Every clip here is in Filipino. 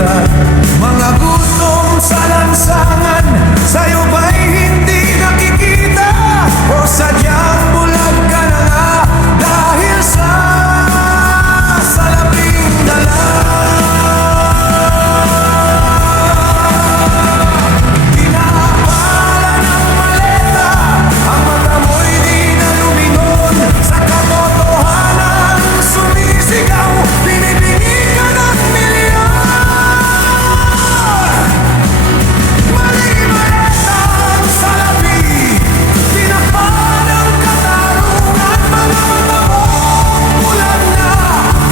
bigat. Mga gutom sa lansangan, sa'yo ba'y hindi nakikita? O sadyang bulag ka na nga dahil sa salaping dala? Pinapala ng maleta, ang mata mo'y di na lumingon. Sa katotohanan sumisigaw, binibini ka ng milyon. Mali maleta ang salapi, tinakpan ang katarungan. Mga mata mong bulag na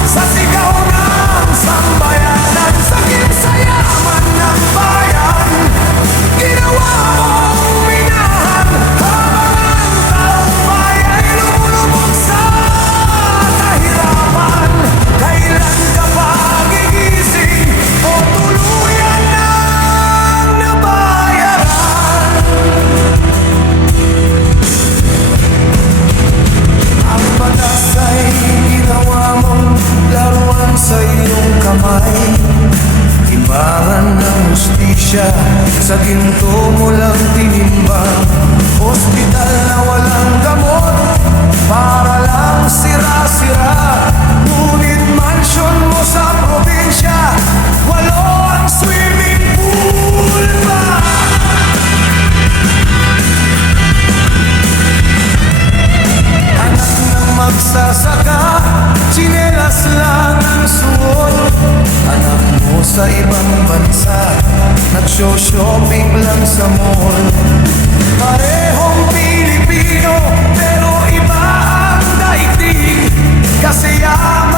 sa sigaw ng sambayanan. Sakit sa yaman ng bayan, ginawa mong minahan. Habang ang taong baya'y lumulubog sa kahirapan. Kailan ka pa gigising o tuluyan nang nabayaran? Ang batas ay ginawa mong laruan sa iyong kamay. Timbangan ng hustisya, sa ginto mo lang tinimbang. Hospital na walang gamot, para lang sira-sira. Ngunit mansyon mo sa probinsya, walo ang swimming pool pa. Anak ng magsasaka, tsinelas lang ang suot. Anak mo sa ibang bansa, nagsho-shopping lang sa mall. Parehong Pilipino, pero iba ang daigdig. Kasi yaman